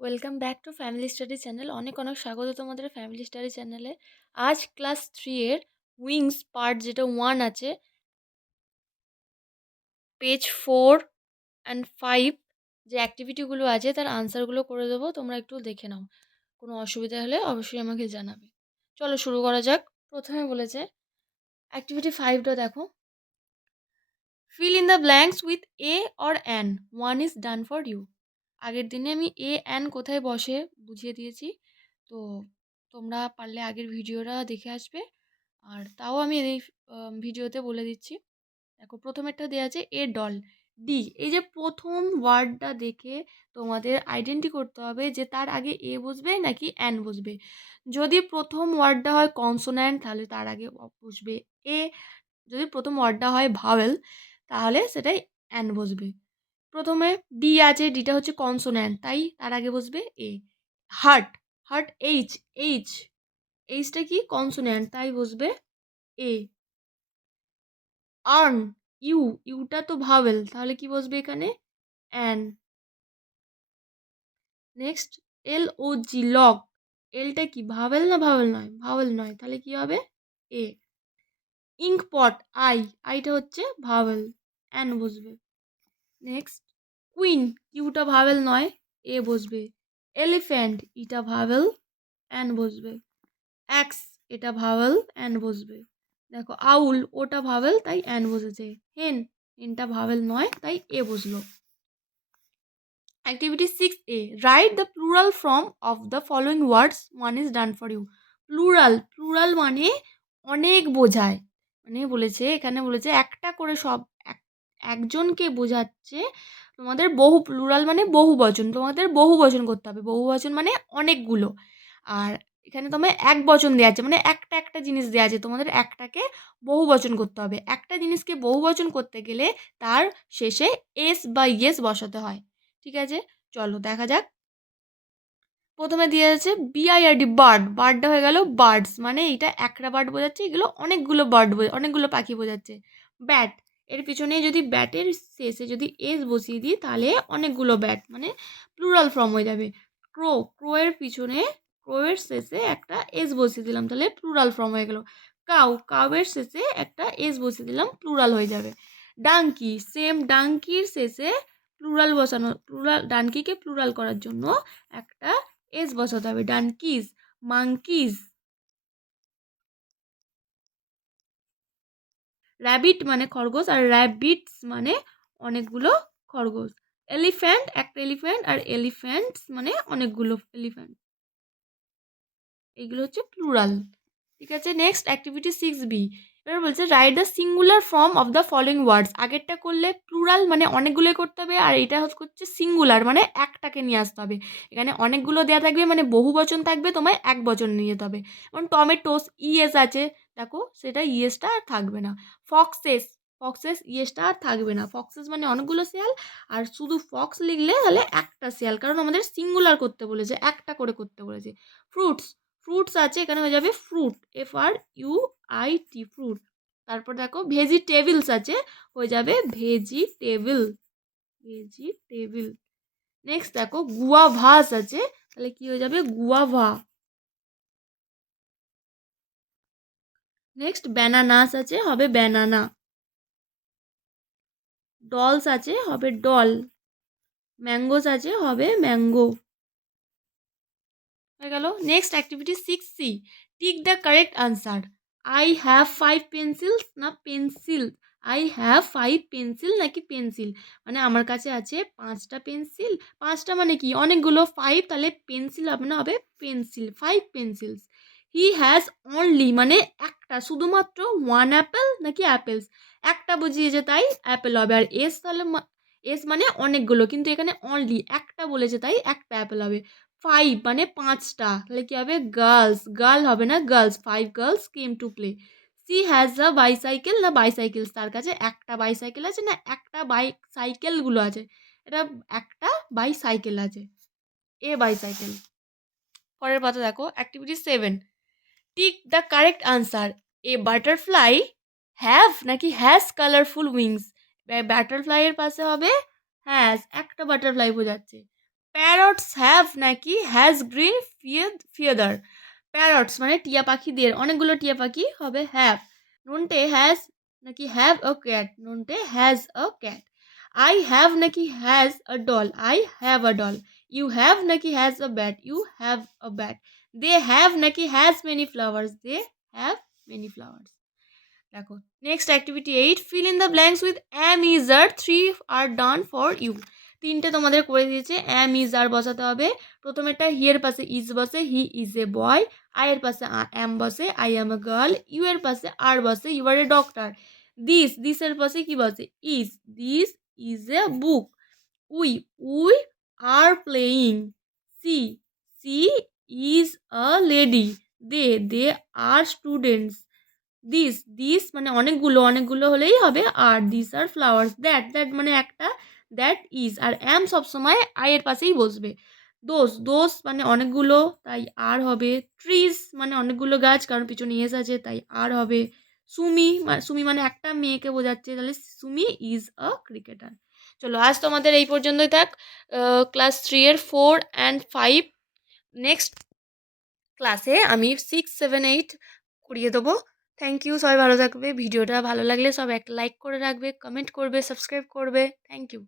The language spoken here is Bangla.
Welcome back to family study channel. অনেক অনেক স্বাগত তোমাদের ফ্যামিলি স্টাডি চ্যানেলে। আজ ক্লাস 3 এর উইংস পার্ট যেটা 1 আছে, পেজ 4 অ্যান্ড 5 যে অ্যাক্টিভিটিগুলো আছে তার আনসারগুলো করে দেবো, তোমরা একটু দেখে নাও। কোনো অসুবিধা হলে অবশ্যই আমাকে জানাবে। চলো শুরু করা যাক। প্রথমে বলেছে অ্যাক্টিভিটি 5টা দেখো, fill in the blanks with a or an, one is done for you. আগের দিনে আমি এ অ্যান কোথায় বসে বুঝিয়ে দিয়েছি, তো তোমরা পারলে আগের ভিডিওটা দেখে আসবে। আর তাও আমি এই ভিডিওতে বলে দিচ্ছি। দেখো প্রথমেরটা দেওয়া আছে এ ডল, ডি। এই যে প্রথম ওয়ার্ডটা দেখে তোমাদের আইডেন্টি করতে হবে যে তার আগে এ বসবে নাকি অ্যান বসবে। যদি প্রথম ওয়ার্ডটা হয় কনসোন্যান্ট তাহলে তার আগে বসবে এ, যদি প্রথম ওয়ার্ডটা হয় ভাওয়েল তাহলে সেটাই অ্যান বসবে। প্রথমে ডি আছে, ডিটা হচ্ছে কনসোন্যান্ট তাই তার আগে বসবে a. Heart, heart h, h, এইচটা কি কনসোন্যান্ট তাই বসবে এ। আর্ন, ইউ, ইউটা তো ভাওয়েল তাহলে কি বসবে এখানে an. Next l o g, log, এলটা কি ভাওয়েল না ভাওয়েল নয়? ভাওয়েল নয় তাহলে কি হবে এ। ইঙ্ক পট, আই, আইটা হচ্ছে ভাওয়েল অ্যান বসবে। নেক্সট কুইন, কিউটা ভাওয়েল নয় এ বসবে। এলিফ্যান্ট, ইটা ভাওয়েল অ্যান বসবে। অ্যাক্স, এটা ভাওয়েল অ্যান বসবে। দেখো আউল, ওটা ভাওয়েল তাই অ্যান বসেছে। হেন, হেনটা ভাওয়েল নয় তাই এ বসলো। Activity 6A, write the plural form of the following words, one is done for you. Plural, plural মানে অনেক বোঝায়, মানে বলেছে এখানে বলেছে একটা করে সব একজনকে বোঝাচ্ছে। তোমাদের বহু, প্লুরাল মানে বহু বচন, তোমাদের বহু বচন করতে হবে। বহু বচন মানে অনেকগুলো। আর এখানে তোমার এক বচন দেওয়া আছে, মানে একটা একটা জিনিস দেওয়া আছে, তোমাদের একটাকে বহু বচন করতে হবে। একটা জিনিসকে বহু বচন করতে গেলে তার শেষে এস বা ইয়েস বসাতে হয়। ঠিক আছে, চলো দেখা যাক। প্রথমে দিয়ে আছে বিআইআরডি, বার্ড, বার্ডটা হয়ে গেল বার্ডস, মানে এটা একটা বার্ড বোঝাচ্ছে, এগুলো অনেকগুলো বার্ড, অনেকগুলো পাখি বোঝাচ্ছে। ব্যাট, এর পিছনে যদি ব্যাটের শেষে যদি এস বসিয়ে দিই তাহলে অনেকগুলো ব্যাট, মানে প্লুরাল ফর্ম হয়ে যাবে। ক্রো, ক্রো এর পিছনে, ক্রো এর শেষে একটা এস বসিয়ে দিলাম তাহলে প্লুরাল ফর্ম হয়ে গেল। কাউ, কাউ এর শেষে একটা এস বসিয়ে দিলাম প্লুরাল হয়ে যাবে। ডাঙ্কি, সেম, ডাঙ্কির শেষে প্লুরাল বসানো, প্লুরাল, ডানকিকে প্লুরাল করার জন্য একটা এস বসাতে হবে। ডানকিজ, মাঙ্কিজ। র্যাবিট মানে খরগোশ, আর র্যাবিটস মানে অনেকগুলো খরগোশ। এলিফ্যান্ট, একটা এলিফ্যান্ট, আর এলিফ্যান্টস মানে অনেকগুলো এলিফ্যান্ট। এইগুলো হচ্ছে প্লুরাল। ঠিক আছে, নেক্সট অ্যাক্টিভিটি 6B। এবার বলছে write the singular form of the following ওয়ার্ডস। আগেরটা করলে প্লুরাল মানে অনেকগুলোই করতে হবে, আর এটা হচ্ছে সিঙ্গুলার মানে একটাকে নিয়ে আসতে হবে। এখানে অনেকগুলো দেওয়া থাকবে মানে বহু বচন থাকবে, তোমায় এক বচন নিয়ে যেতে হবে। যেমন টমেটোস, ইএস আছে, দেখো সেটা ইএসটা আর থাকবে না। ফক্সেস, ফক্সেস ইএসটা আর থাকবে না। ফক্সেস মানে অনেকগুলো শিয়াল, আর শুধু ফক্স লিখলে তাহলে একটা শিয়াল, কারণ আমাদের সিঙ্গুলার করতে বলেছে, একটা করে করতে বলেছে। ফ্রুটস, ফ্রুটস আছে, এখানে হয়ে যাবে ফ্রুট, FRUIT, ফ্রুট। তারপর দেখো ভেজিটেবলস আছে, হয়ে যাবে ভেজিটেবল, ভেজিটেবল। নেক্সট দেখো গুয়াভাস আছে, তাহলে কি হয়ে যাবে গুয়াভা। নেক্সট ব্যানানাস আছে, হবে ব্যানানা। ডলস আছে, হবে ডল। ম্যাঙ্গোস আছে, হবে ম্যাঙ্গো। হয়ে গেল। Next activity 6C, tick the correct answer. I have 5 pencils না পেন্সিল, আই হ্যাভ 5 পেন্সিল নাকি পেন্সিল, মানে আমার কাছে আছে 5টা পেন্সিল। 5টা মানে কি অনেকগুলো, 5 তাহলে পেন্সিল হবে না, হবে pencil, 5 pencils. He has only মানে একটা, শুধুমাত্র 1 অ্যাপেল নাকি অ্যাপেলস, একটা বুঝিয়েছে তাই অ্যাপেল হবে। আর এস তাহলে এস মানে অনেকগুলো, কিন্তু এখানে অনলি একটা বলেছে তাই একটা অ্যাপেল হবে। 5 মানে 5টা, তাহলে কি হবে গার্লস, গার্ল হবে না girls, 5 girls came to play. She has a bicycle না বাইসাইকেলস, তার কাছে একটা বাইসাইকেল আছে না একটা বাইসাইকেলগুলো আছে, এটা একটা বাইসাইকেল আছে, এ বাইসাইকেল। পরের পাতা দেখো activity 7, tick the correct answer. A butterfly have নাকি হ্যাজ কালারফুল উইংস, বাটারফ্লাই এর পাশে হবে হ্যাজ, একটা বাটারফ্লাই বোঝাচ্ছে। প্যারটস হ্যাভ নাকি হ্যাজ গ্রিন ফিয়াদার। প্যারটস মানে টিয়া পাখিদের, অনেকগুলো টিয়া পাখি হবে হ্যাভ। নন্টে হ্যাজ নাকি have a cat, Nonte has a cat. I have নাকি has a doll, I have a doll. You have নাকি has a bat, you have a bat. They have নাকি has many flowers, they have many flowers. দেখো next activity 8, fill in the blanks with am is are, 3 are done for you. তিনটে তোমাদের করে দিয়েছে, অ্যাম ইজ আর বসাতে হবে। প্রথমেরটা হি এর পাশে ইজ বসে, he is a boy. I এর পাশে অ্যাম বসে, I am a girl. You এর পাশে আর বসে, you are a doctor. This এর পাশে কি বসে, is, this is a book. We are playing. She is a lady. They are students. This মানে অনেকগুলো হলেই হবে are. This are flowers. That মানে একটা, দ্যাট ইজ। আর অ্যাম সবসময় আই এর পাশেই বসবে। দোস মানে অনেকগুলো, তাই আর হবে। ট্রিজ মানে অনেকগুলো গাছ, কারণ পিছনে এস আছে তাই আর হবে। সুমি মানে একটা মেয়েকে বোঝাচ্ছে, তাহলে সুমি ইজ আ ক্রিকেটার। চলো আজ তোমাদের এই পর্যন্তই থাক। ক্লাস 3 এর 4 অ্যান্ড 5 নেক্সট ক্লাসে আমি 6, 7, 8 করিয়ে দেবো। থ্যাংক ইউ, সবাই ভালো থাকবে। ভিডিওটা ভালো লাগলে সব একটা লাইক করে রাখবে, কমেন্ট করবে, সাবস্ক্রাইব করবে। Thank you.